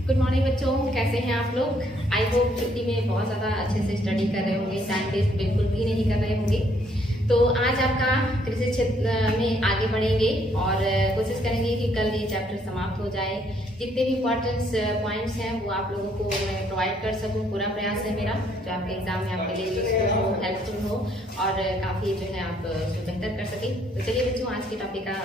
Good morning बच्चों, कैसे हैं आप लोग। आई होप छुट्टी में बहुत ज़्यादा अच्छे से स्टडी कर रहे होंगे, टाइम वेस्ट बिल्कुल भी नहीं कर रहे होंगे। तो आज आपका कृषि क्षेत्र में आगे बढ़ेंगे और कोशिश करेंगे कि कल ये चैप्टर समाप्त हो जाए। जितने भी इम्पोर्टेंट पॉइंट्स हैं वो आप लोगों को मैं प्रोवाइड कर सकूं, पूरा प्रयास है मेरा, जो आपके एग्जाम में आपके लिए यूजफुल हो, हेल्पफुल हो और काफ़ी जो है आप उसको बेहतर कर सकें। तो चलिए बच्चों, आज के टॉपिक का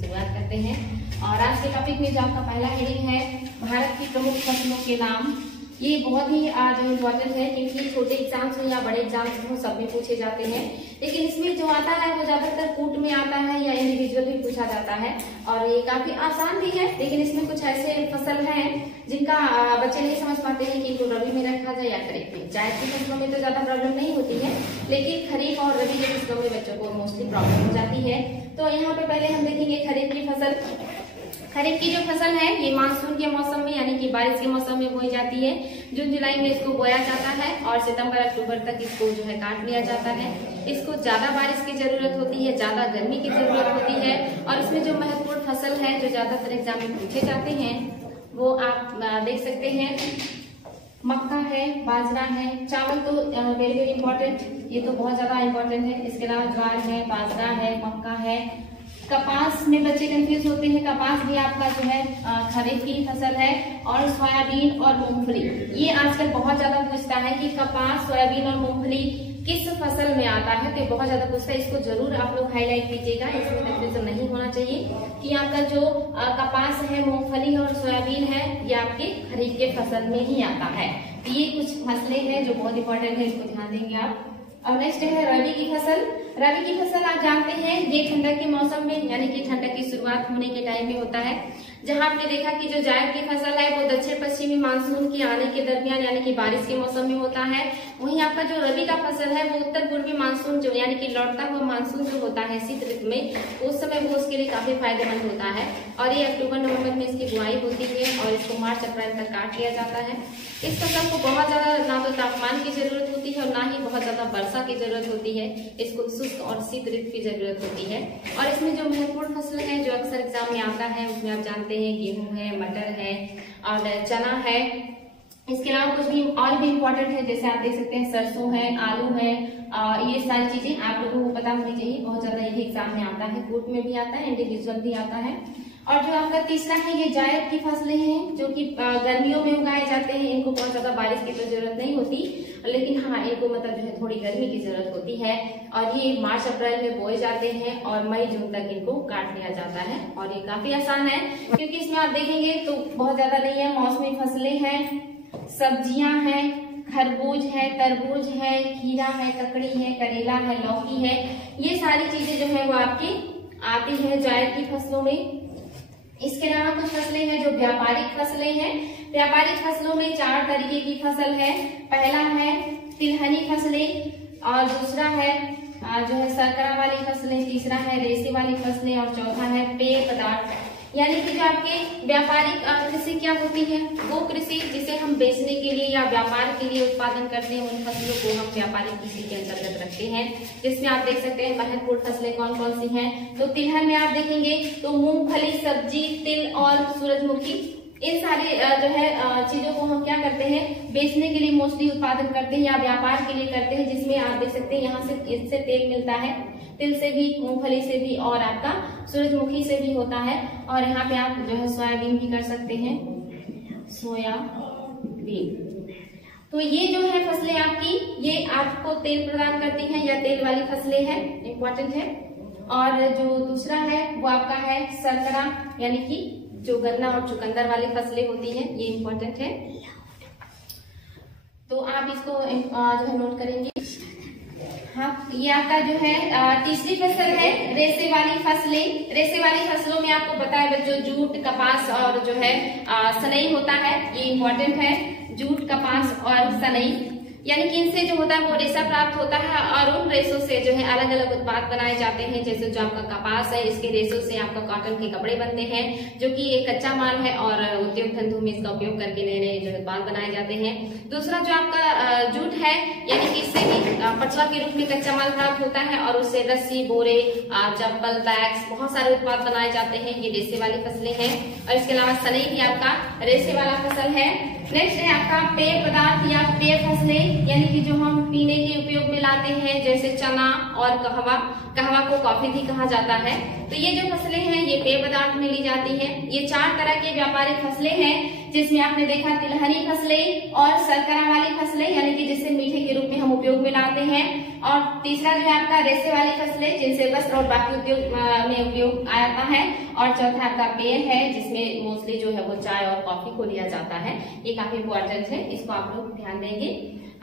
शुरुआत करते हैं। और आज के टॉपिक में जो आपका पहला हेडिंग है भारत की प्रमुख फसलों के नाम। ये बहुत ही आज इम्पोर्टेंट है क्योंकि छोटे एग्जाम्स हो या बड़े एग्जाम्स हो सब में पूछे जाते हैं, लेकिन इसमें जो आता है वो ज्यादातर कूट में आता है या इंडिविजुअल भी पूछा जाता है। और ये काफी आसान भी है, लेकिन इसमें कुछ ऐसे फसल हैं जिनका बच्चे नहीं समझ पाते हैं कि इनको रबी में रखा जाए या खरीफ में। जायद की फसलों में तो ज्यादा प्रॉब्लम नहीं होती है, लेकिन खरीफ और रबी की फसलों में बच्चों को मोस्टली प्रॉब्लम हो जाती है। तो यहाँ पे पहले हम देखेंगे खरीफ की फसल। खरीफ की जो फसल है ये मानसून के मौसम में यानी कि बारिश के मौसम में बोई जाती है। जून जुलाई में इसको बोया जाता है और सितंबर अक्टूबर तक इसको जो है काट लिया जाता है। इसको ज्यादा बारिश की जरूरत होती है, ज्यादा गर्मी की जरूरत होती है। और इसमें जो महत्वपूर्ण फसल है जो ज्यादातर एग्जाम में पूछे जाते हैं वो आप देख सकते हैं, मक्का है, बाजरा है, चावल तो वेरी वेरी इंपॉर्टेंट, ये तो बहुत ज्यादा इंपॉर्टेंट है। इसके अलावा ज्वार है, बाजरा है, मक्का है। कपास में बच्चे कंफ्यूज होते हैं, कपास भी आपका जो है खरीफ की फसल है। और सोयाबीन और मूंगफली, ये आजकल बहुत ज्यादा पूछता है कि कपास, सोयाबीन और मूंगफली किस फसल में आता है, तो बहुत ज्यादा पूछता है। इसको जरूर आप लोग हाईलाइट कीजिएगा, इसमें कंफ्यूजन नहीं होना चाहिए कि आपका जो कपास है, मूंगफली और सोयाबीन है ये आपके खरीफ के फसल में ही आता है। ये कुछ फसलें हैं जो बहुत इंपॉर्टेंट है, इसको ध्यान देंगे आप। अब नेक्स्ट है रबी की फसल। रबी की फसल आप जानते हैं ये ठंडक के मौसम में यानी कि ठंडक की शुरुआत होने के टाइम में होता है। जहां आपने देखा कि जो जायद की फसल है वो दक्षिण पश्चिमी मानसून के आने के दरमियान यानी कि बारिश के मौसम में होता है। वहीं आपका जो रबी का फसल है वो उत्तर पूर्वी मानसून जो यानी कि लौटता हुआ मानसून जो होता है शीत ऋतु में, उस समय वो उसके लिए काफी फायदेमंद होता है। और ये अक्टूबर नवंबर में इसकी बुआई होती है और इसको मार्च अप्रैल तक काट लिया जाता है। इस फसल को बहुत ज्यादा ना तो तापमान की जरूरत होती है और ना ही बहुत ज्यादा वर्षा की जरूरत होती है। इसको शुष्क और शीत ऋतु की जरूरत होती है। और इसमें जो महत्वपूर्ण फसल है जो अक्सर एग्जाम में आता है उसमें आप जानते हैं गेहूं है, मटर है और चना है। इसके अलावा कुछ भी और भी इम्पोर्टेंट है, जैसे आप देख सकते हैं सरसों है, आलू है। ये सारी चीजें आप लोगों को पता होनी चाहिए, बहुत ज्यादा ये एग्जाम में आता है, कोर्ट में भी आता है, इंडिविजुअल भी आता है। और जो आपका तीसरा है ये जायद की फसलें हैं जो कि गर्मियों में उगाए जाते हैं। इनको बहुत ज्यादा बारिश की तो जरूरत नहीं होती, लेकिन हाँ इनको मतलब जो है थोड़ी गर्मी की जरूरत होती है। और ये मार्च अप्रैल में बोए जाते हैं और मई जून तक इनको काट लिया जाता है। और ये काफी आसान है क्योंकि इसमें आप देखेंगे तो बहुत ज्यादा नहीं है। मौसमी फसलें हैं, सब्जियां हैं, खरबूज है, तरबूज है, खीरा है, ककड़ी है, करेला है, लौकी है। ये सारी चीजें जो है वो आपकी आती है जायद की फसलों में। इसके अलावा कुछ फसलें हैं जो व्यापारिक फसलें हैं। व्यापारिक फसलों में 4 तरीके की फसल है। पहला है तिलहनी फसलें और दूसरा है जो है शर्करा वाली फसलें, तीसरा है रेशे वाली फसलें और चौथा है पेय पदार्थ। यानी कि जो आपके व्यापारिक कृषि क्या होती है, वो कृषि जिसे हम बेचने के लिए या व्यापार के लिए उत्पादन करते हैं, उन फसलों को हम व्यापारिक कृषि के अंतर्गत रखते हैं। जिसमें आप देख सकते हैं महत्वपूर्ण फसलें कौन कौन सी हैं। तो तिलहन में आप देखेंगे तो मूंगफली, सब्जी, तिल और सूरजमुखी, इन सारे जो है चीजों को हम क्या करते हैं, बेचने के लिए मोस्टली उत्पादन करते हैं या व्यापार के लिए करते हैं। जिसमें आप देख सकते हैं यहाँ से इससे तेल मिलता है, तिल से भी, मूंगफली से भी और आपका सूरजमुखी से भी होता है। और यहाँ पे आप जो है सोयाबीन भी कर सकते हैं, सोयाबीन। तो ये जो है फसलें आपकी, ये आपको तेल प्रदान करती हैं या तेल वाली फसलें हैं, इंपॉर्टेंट है। और जो दूसरा है वो आपका है शर्करा यानी कि जो गन्ना और चुकंदर वाली फसलें होती हैं, ये इंपॉर्टेंट है। तो आप इसको जो है नोट करेंगे। हाँ, ये आपका जो है तीसरी फसल है रेशे वाली फसलें। रेशे वाली फसलों में आपको पता है बच्चों जूट, कपास और जो है सनई होता है, ये इम्पोर्टेंट है, जूट, कपास और सनई। यानी कि इनसे जो होता है वो रेशा प्राप्त होता है और उन रेशों से जो है अलग अलग उत्पाद बनाए जाते हैं। जैसे जो आपका कपास है, इसके रेशों से आपका कॉटन के कपड़े बनते हैं, जो कि एक कच्चा माल है और उद्योग धंधों में इसका उपयोग करके नए नए जो उत्पाद बनाए जाते हैं। दूसरा जो आपका जूट है, यानी कि इससे भी पटुआ के रूप में कच्चा माल प्राप्त होता है और उससे रस्सी, बोरे, चप्पल, बैग्स, बहुत सारे उत्पाद बनाए जाते हैं। ये रेशे वाली फसलें हैं। और इसके अलावा सनई भी आपका रेशे वाला फसल है। नेक्स्ट है आपका पेय पदार्थ या पेय फसलें, यानी कि जो हम पीने के उपयोग में लाते हैं, जैसे चना और कहवा। कहवा को कॉफी भी कहा जाता है। तो ये जो फसलें हैं ये पेय पदार्थ में ली जाती हैं। ये 4 तरह के व्यापारिक फसलें हैं, जिसमें आपने देखा तिलहनी फसलें और शर्करा वाली फसलें, यानी कि जिसे मीठे के रूप में हम उपयोग में लाते हैं। और तीसरा जो है आपका रेशे वाली फसलें, जिनसे वस्त्र और बाकी उद्योग में उपयोग आता है। और चौथा आपका पेय है, जिसमें मोस्टली जो है वो चाय और कॉफी को लिया जाता है। ये काफी इंपॉर्टेंट है, इसको आप लोग ध्यान देंगे।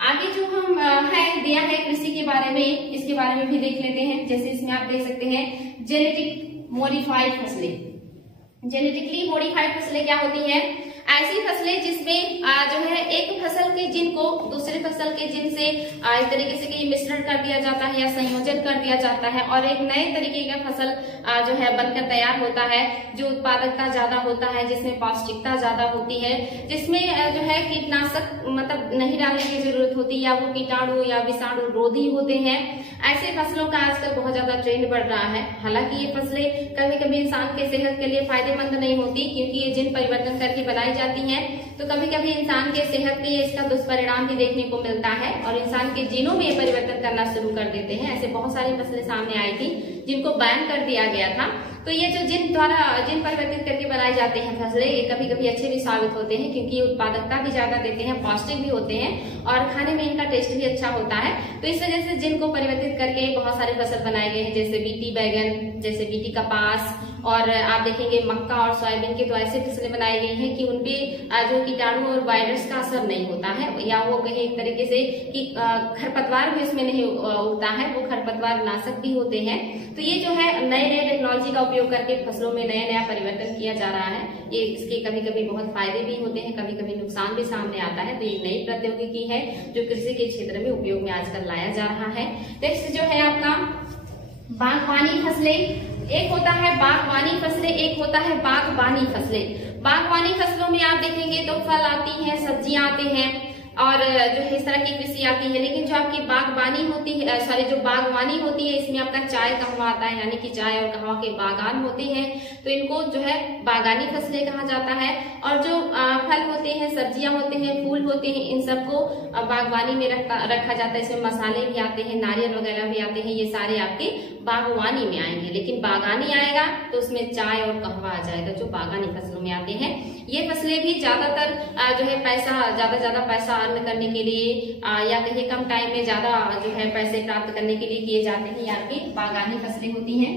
आगे जो हम है दिया है कृषि के बारे में, इसके बारे में भी देख लेते हैं। जैसे इसमें आप देख सकते हैं जेनेटिक मॉडिफाइड फसलें। जेनेटिकली मॉडिफाइड फसलें क्या होती हैं? ऐसी फसलें जिसमें जो है एक फसल के जिन को दूसरे फसल के जिन से इस तरीके से कि मिश्रण कर दिया जाता है या संयोजन कर दिया जाता है और एक नए तरीके का फसल जो है बनकर तैयार होता है, जो उत्पादकता ज्यादा होता है, जिसमें पौष्टिकता ज्यादा होती है, जिसमें जो है कीटनाशक मतलब नहीं डालने की जरूरत होती, या वो कीटाणु या विषाणु रोधी होते हैं। ऐसे फसलों का आजकल बहुत ज्यादा ट्रेंड बढ़ रहा है। हालांकि ये फसलें कभी कभी इंसान के सेहत के लिए फायदेमंद नहीं होती, क्योंकि ये जिन परिवर्तन करके बनाई जाती हैं, तो कभी कभी इंसान के सेहत पे इसका दुष्परिणाम भी देखने को मिलता है और इंसान के जीनों में परिवर्तन करना शुरू कर देते हैं। ऐसे बहुत सारी फसलें सामने आई थी जिनको बैन कर दिया गया था। तो ये जो जिन परिवर्तित करके बनाए जाते हैं फसलें, ये कभी कभी अच्छे भी साबित होते हैं, क्योंकि ये उत्पादकता भी ज्यादा देते हैं, पौष्टिक भी होते हैं और खाने में इनका टेस्ट भी अच्छा होता है। तो इस वजह से जिनको परिवर्तित करके बहुत सारे फसल बनाए गए हैं, जैसे बीटी बैगन, जैसे बीटी कपास, और आप देखेंगे मक्का और सोयाबीन के तो ऐसे फसलें बनाई गई हैं कि उनपे जो कीटाणु और वायरस का असर नहीं होता है, या वो कहीं एक तरीके से कि खरपतवार भी इसमें नहीं उगता है, वो खरपतवार नाशक भी होते हैं। तो ये जो है नए नए टेक्नोलॉजी का उपयोग करके फसलों में नया परिवर्तन किया जा रहा है। ये इसके कभी कभी बहुत फायदे भी होते हैं, कभी कभी नुकसान भी सामने आता है। तो ये नई प्रौद्योगिकी है जो कृषि के क्षेत्र में उपयोग में आजकल लाया जा रहा है। नेक्स्ट जो है आपका बागवानी फसलें। एक होता है बागवानी फसलें, एक होता है बागवानी फसलें। बागवानी फसलों में आप देखेंगे तो फल आती हैं, सब्जियां आती हैं और जो है इस तरह की कृषि आती है। लेकिन जो आपकी बागवानी होती है, जो बागवानी होती है, इसमें आपका चाय कहवा आता है, यानी कि चाय और कहवा के बागान होते हैं, तो इनको जो है बागानी फसलें कहा जाता है। और जो फल होते हैं, सब्जियां होते हैं, फूल होते हैं, इन सबको बागवानी में रखा जाता है। इसमें मसाले भी आते हैं, नारियल वगैरह भी आते हैं, ये सारे आपके बागवानी में आएंगे। लेकिन बागानी आएगा तो उसमें चाय और कहवा आ जाएगा, जो बागानी फसलों में आते हैं। ये फसलें भी ज्यादातर जो है ज्यादा पैसा अर्न करने के लिए या कहीं कम टाइम में ज्यादा जो है पैसे प्राप्त करने के लिए किए जाते हैं, यहाँ की बागानी फसलें होती हैं।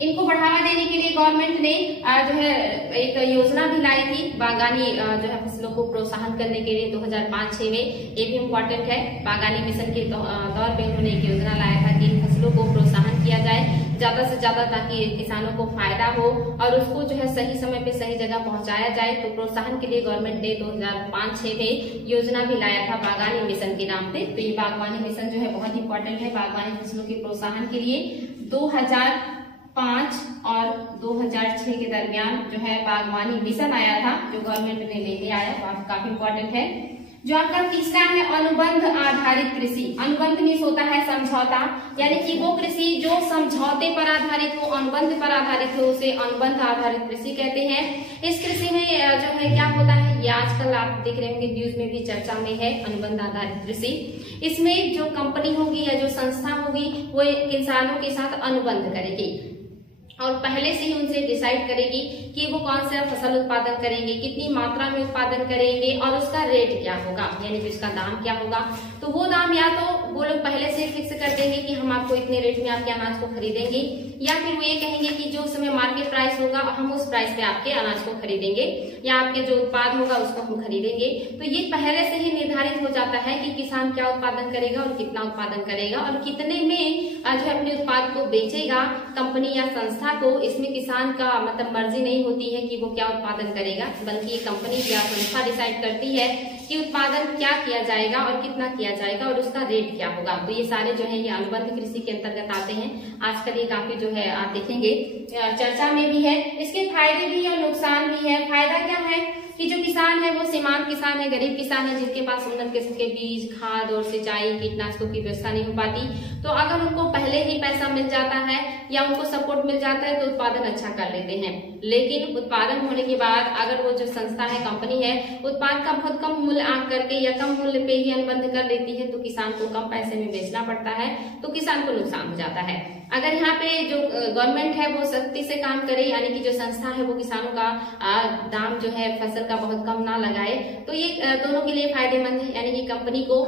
इनको बढ़ावा देने के लिए गवर्नमेंट ने जो है एक योजना भी लाई थी, बागानी जो है फसलों को प्रोत्साहन करने के लिए 2005-06 में। ये भी इम्पोर्टेंट है। बागानी मिशन के तौर पे उन्होंने एक योजना लाया था कि इन फसलों को प्रोत्साहन किया जाए ज्यादा से ज्यादा, ताकि किसानों को फायदा हो और उसको जो है सही समय पे सही जगह पहुंचाया जाए। तो प्रोत्साहन के लिए गवर्नमेंट ने 2005-06 में योजना भी लाया था बागानी मिशन के नाम पे। तो ये बागवानी मिशन जो है बहुत इंपॉर्टेंट है बागवानी फसलों के प्रोत्साहन के लिए। 2005 और 2006 के दरमियान जो है बागवानी मिशन आया था, जो गवर्नमेंट ने लेके आया, काफी इंपॉर्टेंट है। जो आपका तीसरा है अनुबंध आधारित कृषि। अनुबंध मीन्स होता है समझौता, यानी कि वो कृषि जो समझौते पर आधारित हो, अनुबंध पर आधारित हो, उसे अनुबंध आधारित कृषि कहते हैं। इस कृषि में जो है क्या होता है, ये आजकल आप देख रहे होंगे न्यूज में भी चर्चा में है, अनुबंध आधारित कृषि। इसमें जो कंपनी होगी या जो संस्था होगी वो किसानों के साथ अनुबंध करेगी और पहले से ही उनसे डिसाइड करेगी कि वो कौन सा फसल उत्पादन करेंगे, कितनी मात्रा में उत्पादन करेंगे और उसका रेट क्या होगा, यानी कि उसका दाम क्या होगा। तो वो दाम या तो वो लोग पहले से फिक्स कर देंगे कि हम आपको इतने रेट में आपके अनाज को खरीदेंगे, या फिर वो ये कहेंगे कि जो उस समय मार्केट प्राइस होगा हम उस प्राइस पे आपके अनाज को खरीदेंगे या आपके जो उत्पाद होगा उसको हम खरीदेंगे। तो ये पहले से ही निर्धारित हो जाता है कि किसान क्या उत्पादन करेगा और कितना उत्पादन करेगा और कितने में जो है अपने उत्पाद को बेचेगा कंपनी या संस्था को। इसमें किसान का मतलब मर्जी नहीं होती है कि वो क्या उत्पादन करेगा, बल्कि ये कंपनी या संस्था डिसाइड करती है कि उत्पादन क्या किया जाएगा और कितना किया जाएगा और उसका रेट क्या होगा। तो ये सारे जो है ये अनुबंध कृषि के अंतर्गत आते हैं। आजकल ये काफी जो है आप देखेंगे चर्चा में भी है। इसके फायदे भी और नुकसान भी है। फायदा क्या है कि जो किसान है वो सीमांत किसान है, गरीब किसान है, जिनके पास उन्नत किस्म के बीज, खाद और सिंचाई, कीटनाशकों की व्यवस्था नहीं हो पाती, तो अगर उनको पहले ही पैसा मिल जाता है या उनको सपोर्ट मिल जाता है तो उत्पादन अच्छा कर लेते हैं। लेकिन उत्पादन होने के बाद अगर वो जो संस्था है, कंपनी है, उत्पाद का बहुत कम मूल्य आंक करके या कम मूल्य पे ही अनुबंध कर लेती है, तो किसान को कम पैसे में बेचना पड़ता है, तो किसान को नुकसान हो जाता है। अगर यहाँ पे जो गवर्नमेंट है वो सख्ती से काम करे, यानी कि जो संस्था है वो किसानों का दाम जो है फसल का बहुत कम ना लगाए, तो ये दोनों के लिए फायदेमंद है। यानी कि कंपनी को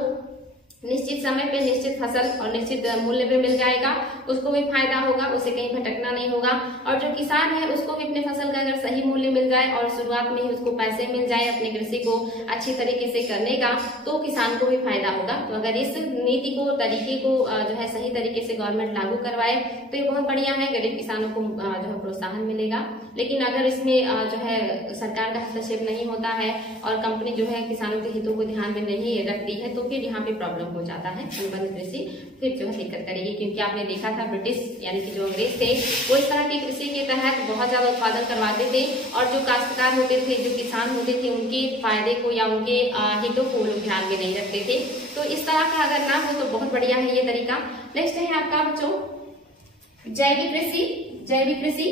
निश्चित समय पे निश्चित फसल और निश्चित मूल्य पे मिल जाएगा, उसको भी फायदा होगा, उसे कहीं भटकना नहीं होगा। और जो किसान है उसको भी अपने फसल का अगर सही मूल्य मिल जाए और शुरुआत में ही उसको पैसे मिल जाए अपने कृषि को अच्छी तरीके से करने का, तो किसान को भी फायदा होगा। तो अगर इस नीति को, तरीके को जो है सही तरीके से गवर्नमेंट लागू करवाए तो ये बहुत बढ़िया है, गरीब किसानों को जो है प्रोत्साहन मिलेगा। लेकिन अगर इसमें जो है सरकार का हस्तक्षेप नहीं होता है और कंपनी जो है किसानों के हितों को ध्यान में नहीं रखती है, तो फिर यहाँ पे प्रॉब्लम हो जाता है। अनुबंध कृषि फिर जो है दिक्कत करेगी, क्योंकि आपने देखा था ब्रिटिश यानी कि जो अंग्रेज थे वो इस तरह की कृषि के तहत बहुत ज्यादा उत्पादन करवाते थे और जो काश्तकार होते थे, जो किसान होते थे, उनके फायदे को या उनके हितों को लोग ध्यान में नहीं रखते थे। तो इस तरह का अगर ना हो तो बहुत बढ़िया है ये तरीका। नेक्स्ट है आपका बच्चों जैविक कृषि। जैविक कृषि,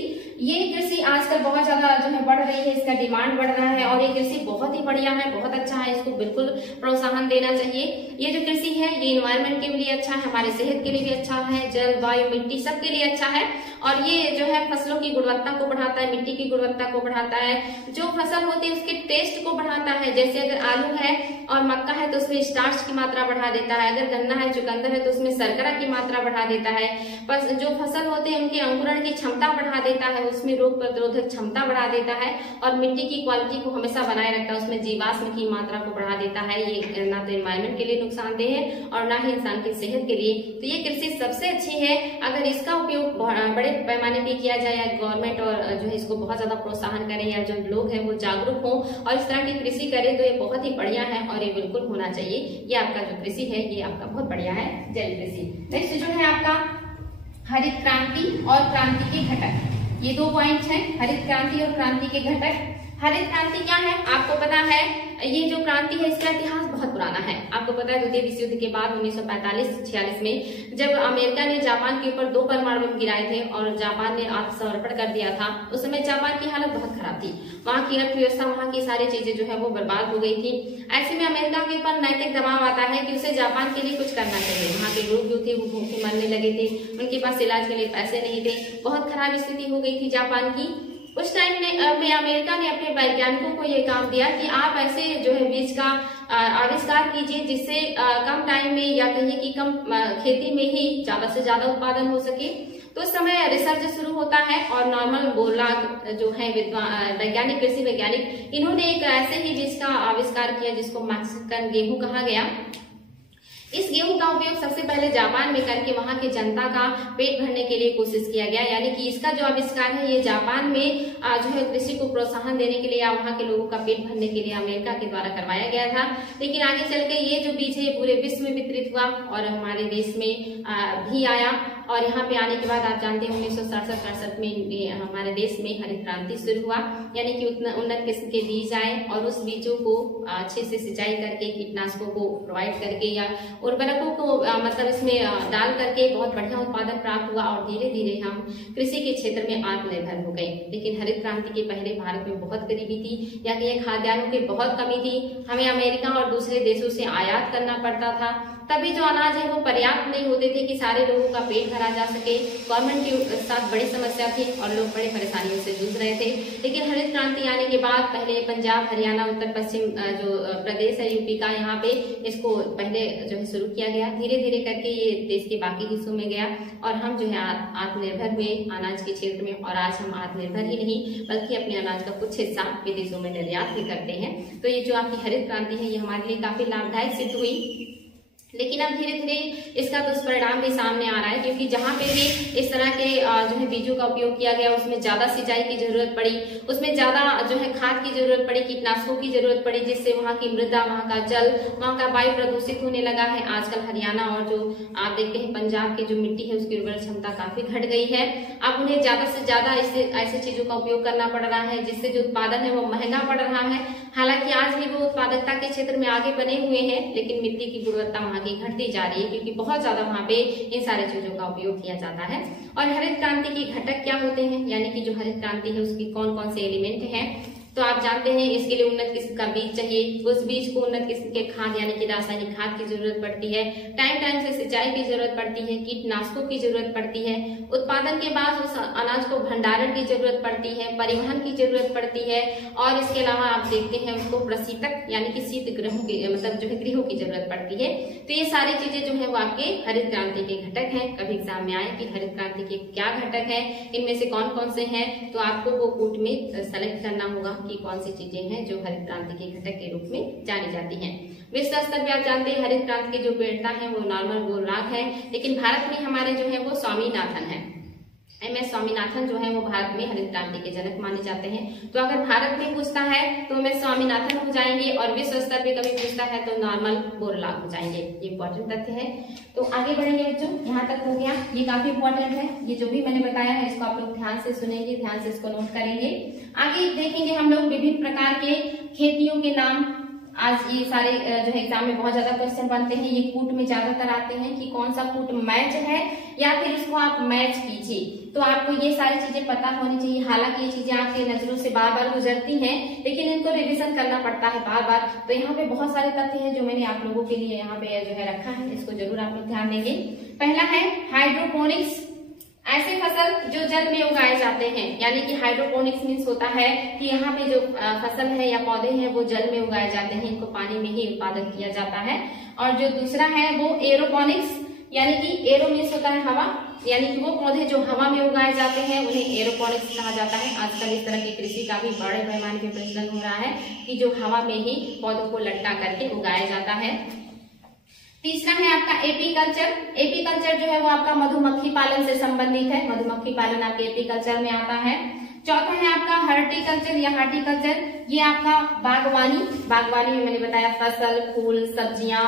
ये कृषि आजकल बहुत ज्यादा जो है बढ़ रही है, इसका डिमांड बढ़ रहा है और ये कृषि बहुत ही बढ़िया है, बहुत अच्छा है, इसको बिल्कुल प्रोत्साहन देना चाहिए। ये जो कृषि है ये एनवायरमेंट के लिए अच्छा है, हमारे सेहत के लिए भी अच्छा है, जल, वायु, मिट्टी सबके लिए अच्छा है और ये जो है फसलों की गुणवत्ता को बढ़ाता है, मिट्टी की गुणवत्ता को बढ़ाता है, जो फसल होती है उसके टेस्ट को बढ़ाता है। जैसे अगर आलू है और मक्का है तो उसमें स्टार्च की मात्रा बढ़ा देता है, अगर गन्ना है, चुकंदर है तो उसमें शर्करा की मात्रा बढ़ा देता है। पर जो फसल होते हैं उनके अंकुरण की क्षमता बढ़ा देता है, उसमें रोग प्रतिरोधक क्षमता बढ़ा देता है और मिट्टी की क्वालिटी को हमेशा बनाए रखता है, उसमें जीवाश्म की मात्रा को बढ़ा देता है। ये ना तो एनवायरमेंट के लिए नुकसानदेह है और ना ही इंसान की सेहत के लिए। तो ये कृषि सबसे अच्छी है। अगर इसका उपयोग बड़े पैमाने पे किया जाए या गवर्नमेंट और जो है इसको बहुत ज्यादा प्रोत्साहन करें या जो लोग हैं वो जागरूक हों और इस तरह की कृषि करें तो ये बहुत ही बढ़िया है और ये बिल्कुल होना चाहिए। ये आपका जो कृषि है ये आपका बहुत बढ़िया है, जैविक कृषि। नेक्स्ट जो है आपका हरित क्रांति और क्रांति के घटक। ये दो पॉइंट हैं, हरित क्रांति और क्रांति के घटक। हरित क्रांति क्या है आपको पता है, ये जो क्रांति है इसका इतिहास बहुत पुराना है। आपको पता है द्वितीय विश्व युद्ध के बाद 1945-46 में जब अमेरिका ने जापान के ऊपर 2 परमाणु बम गिराए थे और जापान ने आत्मसमर्पण कर दिया था, उस समय जापान की हालत बहुत खराब थी। वहाँ की अर्थव्यवस्था, वहाँ की सारी चीजें जो है वो बर्बाद हो गई थी। ऐसे में अमेरिका के ऊपर नैतिक दबाव आता है कि उसे जापान के लिए कुछ करना चाहिए। वहाँ के लोग जो थे वो भूखे मरने लगे थे, उनके पास इलाज के लिए पैसे नहीं थे, बहुत खराब स्थिति हो गई थी जापान की। उस टाइम में अमेरिका ने अपने वैज्ञानिकों को ये काम दिया कि आप ऐसे जो है बीज का आविष्कार कीजिए जिससे कम टाइम में या कहीं की कम खेती में ही ज्यादा से ज्यादा उत्पादन हो सके। तो उस समय रिसर्च शुरू होता है और नॉर्मन बोरलॉग जो है वैज्ञानिक, कृषि वैज्ञानिक, इन्होंने एक ऐसे ही बीज का आविष्कार किया जिसको मैक्सिकन गेहूं कहा गया। इस गेहूं का उपयोग सबसे पहले जापान में करके वहां की जनता का पेट भरने के लिए कोशिश किया गया। यानी कि इसका जो आविष्कार है ये जापान में जो है कृषि को प्रोत्साहन देने के लिए या वहां के लोगों का पेट भरने के लिए अमेरिका के द्वारा करवाया गया था। लेकिन आगे चल के ये जो बीज है पूरे विश्व में वितरित हुआ और हमारे देश में भी आया और यहाँ पे आने के बाद आप जानते हैं 1967-68 में हमारे देश में हरित क्रांति शुरू हुआ। यानी कि उन्नत किस्म के बीज आए और उस बीजों को अच्छे से सिंचाई करके, कीटनाशकों को प्रोवाइड करके या उर्वरकों को मतलब इसमें डाल करके बहुत बढ़िया उत्पादन प्राप्त हुआ और धीरे धीरे हम कृषि के क्षेत्र में आत्मनिर्भर हो गए। लेकिन हरित क्रांति के पहले भारत में बहुत गरीबी थी, या कि खाद्यान्नों की बहुत कमी थी। हमें अमेरिका और दूसरे देशों से आयात करना पड़ता था, तभी जो अनाज है वो पर्याप्त नहीं होते थे कि सारे लोगों का पेट भरा जा सके। गवर्नमेंट के साथ बड़ी समस्या थी और लोग बड़ी परेशानियों से जूझ रहे थे। लेकिन हरित क्रांति आने के बाद पहले पंजाब, हरियाणा, उत्तर पश्चिम जो प्रदेश है यूपी का, यहाँ पे इसको पहले जो है शुरू किया गया। धीरे धीरे करके ये देश के बाकी हिस्सों में गया और हम जो है आत्मनिर्भर हुए अनाज के क्षेत्र में। और आज हम आत्मनिर्भर ही नहीं बल्कि अपने अनाज का कुछ हिस्सा विदेशों में निर्यात भी करते हैं। तो ये जो आपकी हरित क्रांति है ये हमारे लिए काफी लाभदायक सिद्ध हुई। लेकिन अब धीरे धीरे इसका दुष्परिणाम भी सामने आ रहा है, क्योंकि जहां पे भी इस तरह के जो है बीजों का उपयोग किया गया, उसमें ज्यादा सिंचाई की जरूरत पड़ी, उसमें ज्यादा जो है खाद की जरूरत पड़ी, कीटनाशकों की जरूरत पड़ी, जिससे वहां की मृदा, वहां का जल, वहां का वायु प्रदूषित होने लगा है। आजकल हरियाणा और जो आप देखते हैं पंजाब की जो मिट्टी है उसकी उर्वरक क्षमता काफी घट गई है। अब उन्हें ज्यादा से ज्यादा ऐसे चीजों का उपयोग करना पड़ रहा है, जिससे जो उत्पादन है वो महंगा पड़ रहा है। हालांकि आज भी वो उत्पादकता के क्षेत्र में आगे बने हुए हैं, लेकिन मिट्टी की गुणवत्ता वहां की घटती जा रही है, क्योंकि बहुत ज्यादा वहां पे इन सारे चीजों का उपयोग किया जाता है। और हरित क्रांति की घटक क्या होते हैं, यानी कि जो हरित क्रांति है उसकी कौन कौन से एलिमेंट हैं, तो आप जानते हैं इसके लिए उन्नत किस्म का बीज चाहिए, उस बीज को उन्नत किस्म के खाद यानी कि रासायनिक खाद की जरूरत पड़ती है, टाइम टाइम से सिंचाई की जरूरत पड़ती है, कीटनाशकों की जरूरत पड़ती है, उत्पादन के बाद उस अनाज को भंडारण की जरूरत पड़ती है, परिवहन की जरूरत पड़ती है, और इसके अलावा आप देखते हैं उसको प्रशीतक यानी कि शीत गृहों की मतलब जो है गृहों की जरूरत पड़ती है। तो ये सारी चीजें जो है वो आपके हरित क्रांति के घटक हैं। कभी एग्जाम में आए कि हरित क्रांति के क्या घटक है, इनमें से कौन कौन से हैं, तो आपको वो कोट में सेलेक्ट करना होगा कि कौन सी चीजें हैं जो हरित क्रांति के घटक के रूप में जानी जाती हैं। विश्व स्तर पे आप जानते हैं हरित क्रांति के जो प्रेरणा है वो नॉर्मन बोरलॉग है, लेकिन भारत में हमारे जो है वो स्वामीनाथन है। MS स्वामीनाथन जो है वो भारत में हरित क्रांति के जनक माने जाते हैं। तो अगर भारत में पूछता है तो MS स्वामीनाथन हो जाएंगे, और विश्व स्तर पे कभी पूछता है तो नॉर्मन बोरलॉग हो जाएंगे। ये इंपॉर्टेंट तथ्य है। तो आगे बढ़ेंगे बच्चों, यहाँ तक हो गया, ये काफी इंपॉर्टेंट है। ये जो भी मैंने बताया है इसको आप लोग ध्यान से सुनेंगे, ध्यान से इसको नोट करेंगे। आगे देखेंगे हम लोग विभिन्न प्रकार के खेतियों के नाम। आज ये सारे जो है एग्जाम में बहुत ज्यादा क्वेश्चन बनते हैं, ये कूट में ज्यादातर आते हैं कि कौन सा कूट मैच है या फिर इसको आप मैच कीजिए। तो आपको ये सारी चीजें पता होनी चाहिए। हालांकि ये चीजें आपकी नजरों से बार बार गुजरती हैं, लेकिन इनको रिवीजन करना पड़ता है बार बार। तो यहाँ पे बहुत सारे तथ्य हैं जो मैंने आप लोगों के लिए यहाँ पे जो है रखा है, इसको जरूर आप लोग ध्यान देंगे। पहला है हाइड्रोपोनिक्स, ऐसे फसल जो जल में उगाए जाते हैं, यानी कि हाइड्रोपोनिक्स मीन्स होता है कि यहाँ पे जो फसल है या पौधे हैं वो जल में उगाए जाते हैं, इनको पानी में ही उत्पादन किया जाता है। और जो दूसरा है वो एरोपोनिक्स, यानी कि एरो मीन्स होता है हवा, यानी कि वो पौधे जो हवा में उगाए जाते हैं उन्हें एरोपोनिक्स कहा जाता है। आजकल इस तरह की कृषि का भी बड़े पैमाने पे प्रचलन हो रहा है कि जो हवा में ही पौधों को लटका करके उगाया जाता है। तीसरा है आपका एपीकल्चर। एपीकल्चर जो है वो आपका मधुमक्खी पालन से संबंधित है, मधुमक्खी पालन आपके एपीकल्चर में आता है। चौथा है आपका हर्टिकल्चर या हार्टिकल्चर, ये आपका बागवानी। बागवानी में मैंने बताया फसल, फूल, सब्जियां,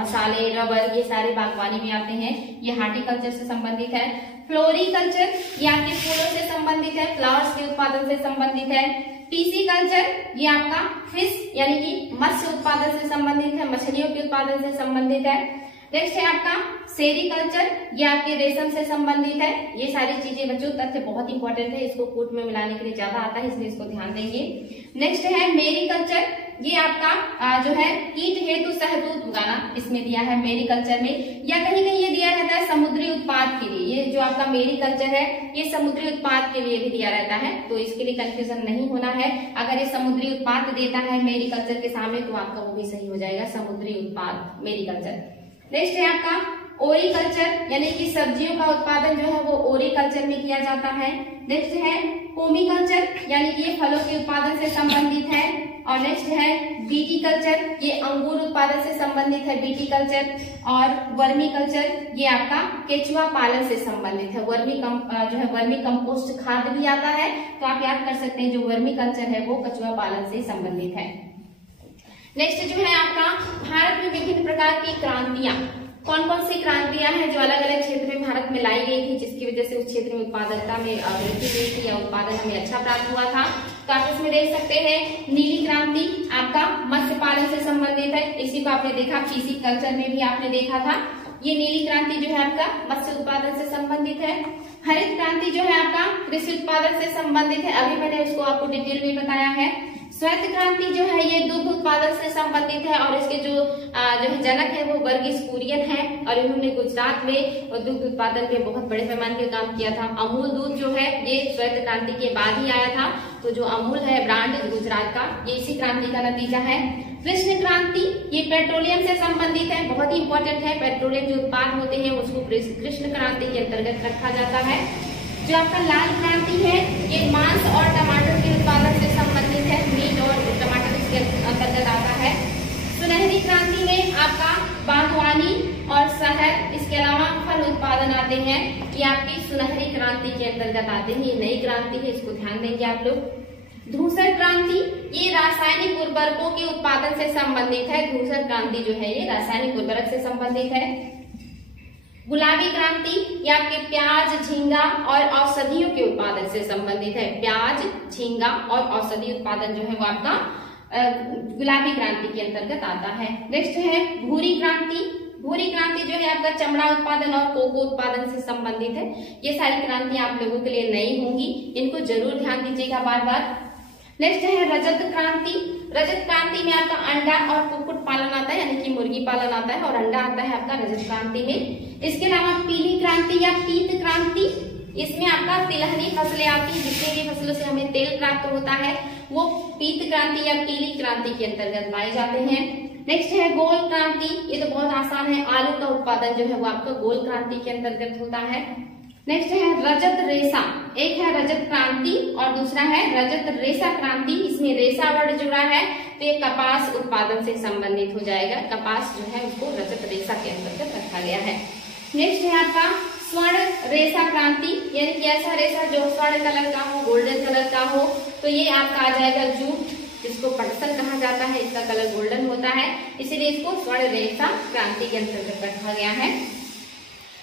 मसाले, रबर, ये सारे बागवानी में आते हैं, ये हार्टिकल्चर से संबंधित है। फ्लोरिकल्चर, ये आपके फूलों से संबंधित है, फ्लावर्स के उत्पादन से संबंधित है। पीसीकल्चर, ये आपका फिश यानी कि मत्स्य उत्पादन से संबंधित है, मछलियों के उत्पादन से संबंधित है। नेक्स्ट है आपका सेरिकल्चर, ये आपके रेशम से संबंधित है। ये सारी चीजें बच्चों तथ्य बहुत इंपॉर्टेंट है, इसको कूट में मिलाने के लिए ज्यादा आता है, इसलिए इसको ध्यान देंगे। नेक्स्ट है मेरीकल्चर, ये आपका जो है कीट हेतु शहतूत उगाना, इसमें दिया है मेरीकल्चर में, या कहीं कहीं ये दिया रहता है समुद्री उत्पाद के लिए। ये जो आपका मेरीकल्चर है ये समुद्री उत्पाद के लिए भी दिया रहता है, तो इसके लिए कंफ्यूजन नहीं होना है। अगर ये समुद्री उत्पाद देता है मेरीकल्चर के सामने तो आपका वो भी सही हो जाएगा, समुद्री उत्पाद मेरीकल्चर। नेक्स्ट है आपका ओरिकल्चर, यानी कि सब्जियों का उत्पादन जो है वो ओरिकल्चर में किया जाता है। नेक्स्ट है पोमीकल्चर, यानी कि ये फलों के उत्पादन से संबंधित है। और नेक्स्ट है बीटीकल्चर, ये अंगूर उत्पादन से संबंधित है, बीटीकल्चर। और वर्मीकल्चर, ये आपका केचुआ पालन से संबंधित है। वर्मी कंपोस्ट खाद भी आता है, तो आप याद कर सकते हैं जो वर्मी कल्चर है वो कछुआ पालन से संबंधित है। नेक्स्ट जो है आपका भारत में विभिन्न प्रकार की क्रांतियां, कौन कौन सी क्रांतियां हैं जो अलग अलग क्षेत्र में भारत में लाई गई थी, जिसकी वजह से उस क्षेत्र में उत्पादकता में वृद्धि हुई थी या उत्पादन हमें अच्छा प्राप्त हुआ था। तो आप इसमें देख सकते हैं नीली क्रांति आपका मत्स्य पालन से संबंधित है, इसी को आपने देखा फिशिकल्चर में भी आपने देखा था। ये नीली क्रांति जो है आपका मत्स्य उत्पादन से संबंधित है। हरित क्रांति जो है आपका कृषि उत्पादन से संबंधित है, अभी मैंने उसको आपको डिटेल में बताया है। श्वेत क्रांति जो है ये दुग्ध उत्पादन से संबंधित है, और इसके जो जनक है वो वर्गीस कुरियन है, और इन्होंने गुजरात में दुग्ध उत्पादन में बहुत बड़े पैमाने पे काम किया था। अमूल दूध जो है ये श्वेत क्रांति के बाद ही आया था, तो जो अमूल है ब्रांड गुजरात का, ये इसी क्रांति का नतीजा है। कृष्ण क्रांति, ये पेट्रोलियम से संबंधित है, बहुत ही इंपॉर्टेंट है। पेट्रोलियम जो उत्पाद होते हैं उसको कृष्ण क्रांति के अंतर्गत रखा जाता है। जो आपका लाल क्रांति है ये मांस और टमाटर के उत्पादन से संबंधित है, मीट और टमाटर इसके अंतर्गत आता है। सुनहरी क्रांति में आपका बागवानी और शहद, इसके अलावा फल उत्पादन आते हैं। ये आपकी सुनहरी क्रांति के अंतर्गत आते हैं। ये नई क्रांति है, इसको ध्यान देंगे आप लोग। धूसर क्रांति, ये रासायनिक उर्वरकों के उत्पादन से संबंधित है। धूसर क्रांति जो है ये रासायनिक उर्वरक से संबंधित है। गुलाबी क्रांति, ये आपके प्याज, झींगा और औषधियों के उत्पादन से संबंधित है। प्याज, झींगा और औषधि उत्पादन जो है वो आपका गुलाबी क्रांति के अंतर्गत आता है। नेक्स्ट है भूरी क्रांति। भूरी क्रांति जो है आपका चमड़ा उत्पादन और कोको उत्पादन से संबंधित है। ये सारी क्रांतियां आप लोगों के लिए नई होंगी, इनको जरूर ध्यान दीजिएगा बार बार। नेक्स्ट है रजत क्रांति। रजत क्रांति में आपका अंडा और कुक्कुट पालन आता है, यानी कि मुर्गी पालन आता है और अंडा आता है आपका रजत क्रांति में। इसके अलावा पीली क्रांति या पीत क्रांति, इसमें आपका तिलहनी फसलें आती हैं। जितनी भी फसलों से हमें तेल प्राप्त होता है वो पीत क्रांति या पीली क्रांति के अंतर्गत पाए जाते हैं। नेक्स्ट है गोल क्रांति, ये तो बहुत आसान है। आलू का उत्पादन जो है वो आपका गोल क्रांति के अंतर्गत होता है। नेक्स्ट है रजत रेशा। एक है रजत क्रांति और दूसरा है रजत रेशा क्रांति। इसमें रेशा वर्ड जुड़ा है तो ये कपास उत्पादन से संबंधित हो जाएगा। कपास जो है उसको रजत रेशा के अंतर्गत रखा गया है। नेक्स्ट है आपका स्वर्ण रेशा क्रांति, यानी कि ऐसा रेशा जो स्वर्ण कलर का हो, गोल्डन कलर का हो, तो ये आपका आ जाएगा जूट, जिसको पटसन कहा जाता है। इसका कलर गोल्डन होता है, इसीलिए इसको स्वर्ण रेशा क्रांति के अंतर्गत रखा गया है।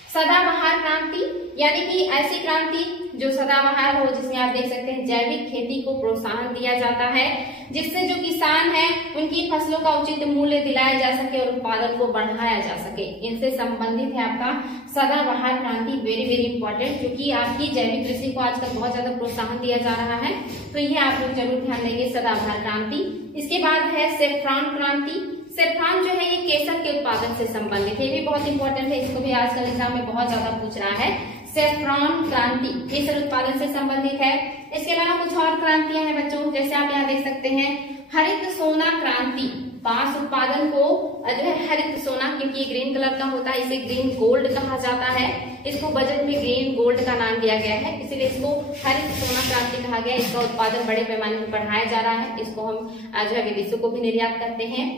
सदाबहार क्रांति, यानी कि ऐसी क्रांति जो सदाबहार हो, जिसमें आप देख सकते हैं जैविक खेती को प्रोत्साहन दिया जाता है, जिससे जो किसान है उनकी फसलों का उचित मूल्य दिलाया जा सके और उत्पादन को बढ़ाया जा सके। इनसे संबंधित है आपका सदाबहार क्रांति। वेरी वेरी इंपॉर्टेंट, क्योंकि आपकी जैविक कृषि को आजकल बहुत ज्यादा प्रोत्साहन दिया जा रहा है, तो ये आप लोग जरूर ध्यान देंगे, सदाबहार क्रांति। इसके बाद है सेफ्रॉन क्रांति। सेफ्रॉन जो है ये केसर के उत्पादन से संबंधित है, ये भी बहुत इंपॉर्टेंट है, इसको भी आजकल एग्जाम में बहुत ज्यादा पूछ रहा है। सेफ्रॉन क्रांति केसर उत्पादन से संबंधित है। इसके अलावा कुछ और क्रांतियां हैं बच्चों, जैसे आप यहाँ देख सकते हैं हरित सोना क्रांति। बांस उत्पादन को जो है हरित सोना, क्योंकि ये ग्रीन कलर का होता है, इसे ग्रीन गोल्ड कहा जाता है। इसको बजट में ग्रीन गोल्ड का नाम दिया गया है, इसीलिए इसको हरित सोना क्रांति कहा गया। इसका उत्पादन बड़े पैमाने पर बढ़ाया जा रहा है, इसको हम जो है विदेशों को भी निर्यात करते हैं।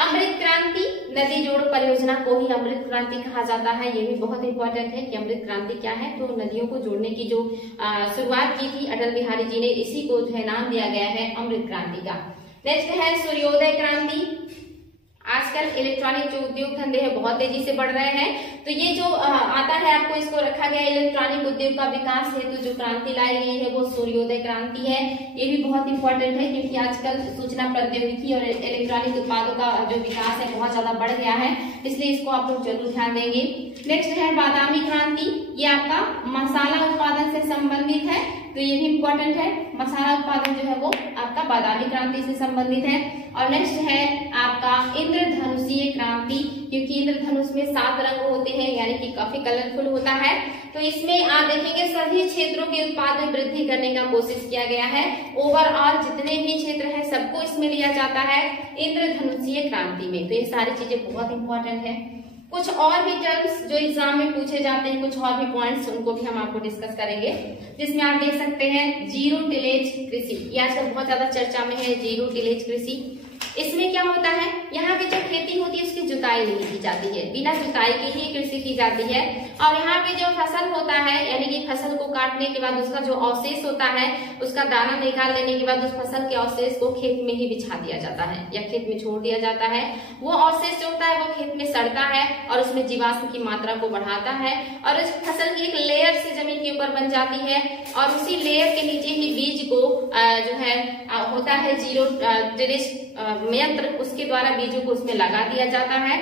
अमृत क्रांति, नदी जोड़ परियोजना को ही अमृत क्रांति कहा जाता है। ये भी बहुत इंपॉर्टेंट है कि अमृत क्रांति क्या है। तो नदियों को जोड़ने की जो शुरुआत की थी अटल बिहारी जी ने, इसी को जो है नाम दिया गया है अमृत क्रांति का। नेक्स्ट है सूर्योदय क्रांति। आजकल इलेक्ट्रॉनिक जो उद्योग धंधे हैं बहुत तेजी से बढ़ रहे हैं, तो ये जो आता है आपको इसको रखा गया है इलेक्ट्रॉनिक उद्योग का विकास हेतु तो जो क्रांति लाई गई है वो सूर्योदय क्रांति है। ये भी बहुत इंपॉर्टेंट है, क्योंकि आजकल सूचना प्रौद्योगिकी और इलेक्ट्रॉनिक उत्पादों का जो विकास है बहुत ज्यादा बढ़ गया है, इसलिए इसको आप लोग जरूर ध्यान देंगे। नेक्स्ट है बादामी क्रांति, ये आपका मसाला उत्पादन से संबंधित है, तो ये भी इम्पोर्टेंट है। मसाला उत्पादन जो है वो आपका बादामी क्रांति से संबंधित है। और नेक्स्ट है आपका इंद्रधनुषीय क्रांति, क्योंकि इंद्रधनुष में 7 रंग होते हैं, यानी कि काफी कलरफुल होता है। तो इसमें आप देखेंगे सभी क्षेत्रों के उत्पाद में वृद्धि करने का कोशिश किया गया है। ओवरऑल जितने भी क्षेत्र है सबको इसमें लिया जाता है इंद्रधनुषीय क्रांति में। तो ये सारी चीजें बहुत इंपॉर्टेंट है। कुछ और भी टर्म्स जो एग्जाम में पूछे जाते हैं, कुछ और भी पॉइंट्स, उनको भी हम आपको डिस्कस करेंगे, जिसमें आप देख सकते हैं जीरो टिलेज कृषि। ये आजकल बहुत ज्यादा चर्चा में है, जीरो टिलेज कृषि। इसमें क्या होता है, यहाँ पे जो खेती होती है उसकी जुताई नहीं की जाती है, बिना जुताई की ही कृषि की जाती है। और यहाँ पे जो फसल होता है, यानी कि फसल को काटने के बाद उसका जो अवशेष होता है, उसका दाना निकाल लेने के बाद उस फसल के अवशेष को खेत में ही बिछा दिया जाता है या खेत में छोड़ दिया जाता है। वो अवशेष जो होता है वो खेत में सड़ता है और उसमें जीवाश्म की मात्रा को बढ़ाता है और उस फसल की एक लेयर से जमीन के ऊपर बन जाती है और उसी लेयर के नीचे ही बीज को जो है होता है जीरो टिलेज यंत्र, उसके द्वारा बीजों को उसमें लगा दिया जाता है।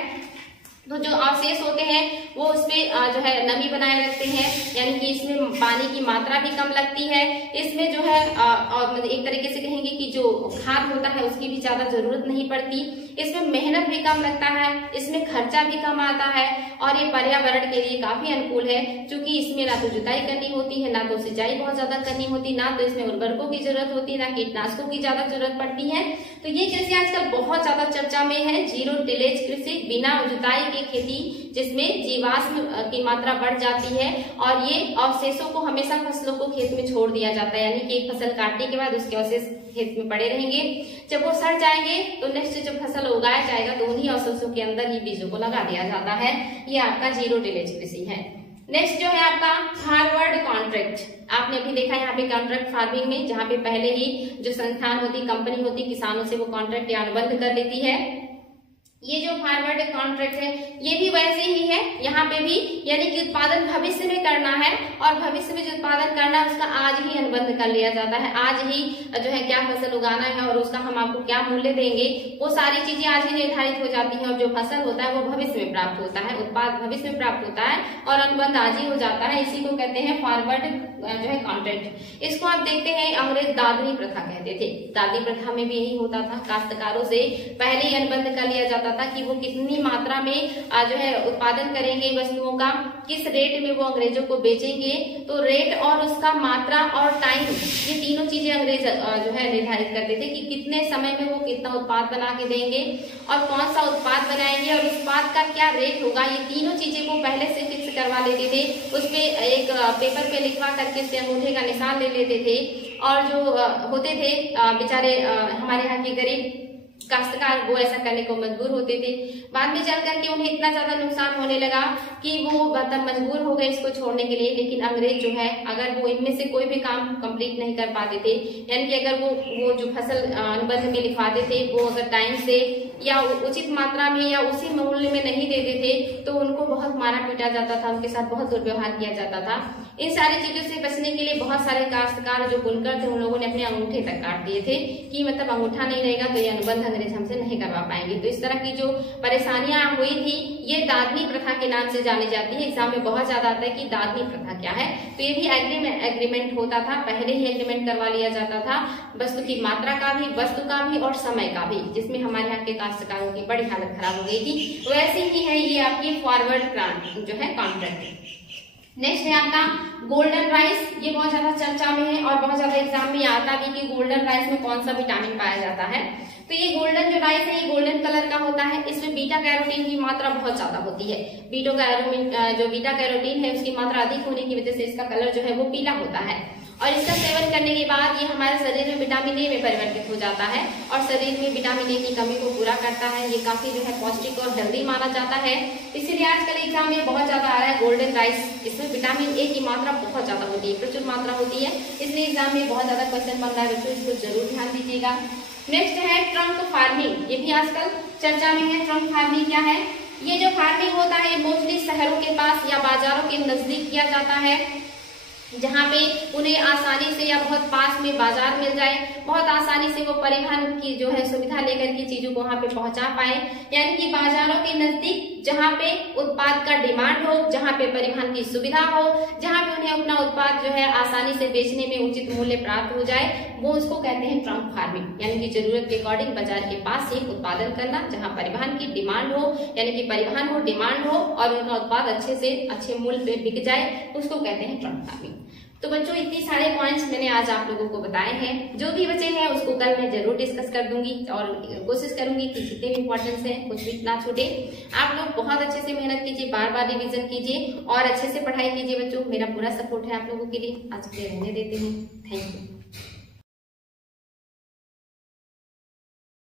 तो जो अवशेष होते हैं वो उसमें जो है नमी बनाए रखते हैं, यानी कि इसमें पानी की मात्रा भी कम लगती है। इसमें जो है एक तरीके से कहेंगे कि जो खाद होता है उसकी भी ज्यादा जरूरत नहीं पड़ती। इसमें मेहनत भी कम लगता है, इसमें खर्चा भी कम आता है और ये पर्यावरण के लिए काफी अनुकूल है, क्योंकि इसमें ना तो जुताई करनी होती है, ना तो सिंचाई बहुत ज्यादा करनी होती, ना तो इसमें उर्वरकों की जरूरत होती है, ना कीटनाशकों की ज्यादा जरूरत पड़ती है। तो ये कृषि आजकल बहुत ज्यादा चर्चा में है, जीरो टिलेज कृषि, बिना जुताई की खेती जिसमें जीवाश्म की मात्रा बढ़ जाती है और ये अवशेषों को हमेशा फसलों को खेत में छोड़ दिया जाता है, यानी कि एक फसल काटने के बाद उसके अवशेष खेत में पड़े रहेंगे। जब वो सड़ जाएंगे तो नेक्स्ट जब फसल उगाया जाएगा तो उन्हीं अवशेषों के अंदर ही बीजों को लगा दिया जाता है। ये आपका जीरो टिलेज कृषि है। नेक्स्ट जो है आपका फॉरवर्ड कॉन्ट्रैक्ट। आपने अभी देखा यहाँ पे कॉन्ट्रैक्ट फार्मिंग में, जहाँ पे पहले ही जो संस्थान होती, कंपनी होती, किसानों से वो कॉन्ट्रैक्ट या अनुबंध कर लेती है। ये जो फॉरवर्ड कॉन्ट्रैक्ट है ये भी वैसे ही है, यहाँ पे भी यानी कि उत्पादन भविष्य में करना है और भविष्य में जो उत्पादन करना है उसका आज ही अनुबंध कर लिया जाता है। आज ही जो है क्या फसल उगाना है और उसका हम आपको क्या मूल्य देंगे, वो सारी चीजें आज ही निर्धारित हो जाती है और जो फसल होता है वो भविष्य में प्राप्त होता है, उत्पाद भविष्य में प्राप्त होता है और अनुबंध आज ही हो जाता है। इसी को कहते हैं फॉरवर्ड जो है कॉन्ट्रैक्ट। इसको आप देखते हैं अंग्रेज दादनी प्रथा कहते थे। दादनी प्रथा में भी यही होता था, काश्तकारों से पहले ही अनुबंध कर लिया जाता था कि वो कितनी मात्रा में जो है उत्पादन करेंगे वस्तुओं का, किस रेट में वो अंग्रेजों को बेचेंगे। तो रेट और उसका मात्रा और टाइम, ये तीनों चीजें अंग्रेज जो है निर्धारित करते थे कि कितने समय में वो कितना उत्पाद बना के देंगे और कौन सा उत्पाद बनाएंगे और उत्पाद का क्या रेट होगा। ये तीनों चीजें वो पहले से फिक्स करवा लेते थे। उस पे एक पेपर पे लिखवा करके उससे अंगूठे का निशान ले लेते थे और जो होते थे बेचारे हमारे यहाँ के गरीब काश्तकार वो ऐसा करने को मजबूर होते थे। बाद में चल करके उन्हें इतना ज्यादा नुकसान होने लगा कि वो मतलब मजबूर हो गए इसको छोड़ने के लिए। लेकिन अंग्रेज जो है अगर वो इनमें से कोई भी काम कंप्लीट नहीं कर पाते थे, यानी कि अगर वो जो फसल अनुबंध में लिखवाते थे वो अगर टाइम से या उचित मात्रा में या उसी मूल्य में नहीं देते थे तो उनको बहुत मारा पीटा जाता था, उनके साथ बहुत दुर्व्यवहार किया जाता था। इन सारी चीजों से बचने के लिए बहुत सारे काश्तकार जो बुनकर थे उन लोगों ने अपने अंगूठे तक काट दिए थे कि मतलब अंगूठा नहीं रहेगा तो ये अनुबंध अंग्रेज हमसे नहीं करवा पाएंगे। तो इस तरह की जो परेशानियां हुई थी ये दादनी प्रथा के नाम से जानी जाती है। एग्जाम में बहुत ज्यादा आता है कि दादनी प्रथा क्या है। तो ये भी एग्रीमेंट होता था, पहले ही एग्रीमेंट करवा लिया जाता था वस्तु की मात्रा का भी, वस्तु का भी और समय का भी, जिसमें हमारे यहाँ के काश्तकारों की बड़ी हालत खराब हो गई थी। वैसे ही है ये आपकी फॉरवर्ड जो है कॉन्ट्रैक्ट। नेक्स्ट है आपका गोल्डन राइस। ये बहुत ज्यादा चर्चा में है और बहुत ज्यादा एग्जाम में आता भी कि गोल्डन राइस में कौन सा विटामिन पाया जाता है। तो ये गोल्डन जो राइस है ये गोल्डन कलर का होता है। इसमें बीटा कैरोटीन की मात्रा बहुत ज्यादा होती है। जो बीटा कैरोटीन है उसकी मात्रा अधिक होने की वजह से इसका कलर जो है वो पीला होता है और इसका सेवन करने के बाद ये हमारे शरीर में विटामिन ए में परिवर्तित हो जाता है और शरीर में विटामिन ए की कमी को पूरा करता है। ये काफी जो है पौष्टिक और हेल्दी माना जाता है। इसीलिए आजकल एग्जाम में बहुत ज्यादा आ रहा है गोल्डन राइस। इसमें विटामिन ए की मात्रा बहुत ज्यादा होती है, प्रचुर मात्रा होती है, इसलिए एग्जाम में बहुत ज्यादा क्वेश्चन बन रहा है बच्चों, इसको जरूर ध्यान दीजिएगा। नेक्स्ट है ट्रंक फार्मिंग। ये भी आजकल चर्चा में है। ट्रंक फार्मिंग क्या है? ये जो फार्मिंग होता है ये मोस्टली शहरों के पास या बाजारों के नजदीक किया जाता है, जहाँ पे उन्हें आसानी से या बहुत पास में बाजार मिल जाए, बहुत आसानी से वो परिवहन की जो है सुविधा लेकर के चीजों को वहां पे पहुंचा पाए। यानी कि बाजारों के नजदीक जहाँ पे उत्पाद का डिमांड हो, जहाँ पे परिवहन की सुविधा हो, जहाँ पे उन्हें अपना उत्पाद जो है आसानी से बेचने में उचित मूल्य प्राप्त हो जाए, वो उसको कहते हैं ट्रंक फार्मिंग। यानी कि जरूरत के अकॉर्डिंग बाजार के पास ही उत्पादन करना, जहाँ परिवहन की डिमांड हो, यानी कि परिवहन हो, डिमांड हो और उनका उत्पाद अच्छे से अच्छे मूल्य पे बिक जाए, उसको कहते हैं ट्रंक फार्मिंग। तो बच्चों इतनी सारे पॉइंट्स मैंने आज आप लोगों को बताए हैं। जो भी बचे हैं उसको कल मैं जरूर डिस्कस कर दूंगी और कोशिश करूंगी कि जितने भी इंपॉर्टेंस हैं कुछ भी ना छूटे। आप लोग बहुत अच्छे से मेहनत कीजिए, बार बार रिवीजन कीजिए और अच्छे से पढ़ाई कीजिए बच्चों। मेरा पूरा सपोर्ट है आप लोगों के लिए। आज के लिए रहने देती हूँ। Thank you.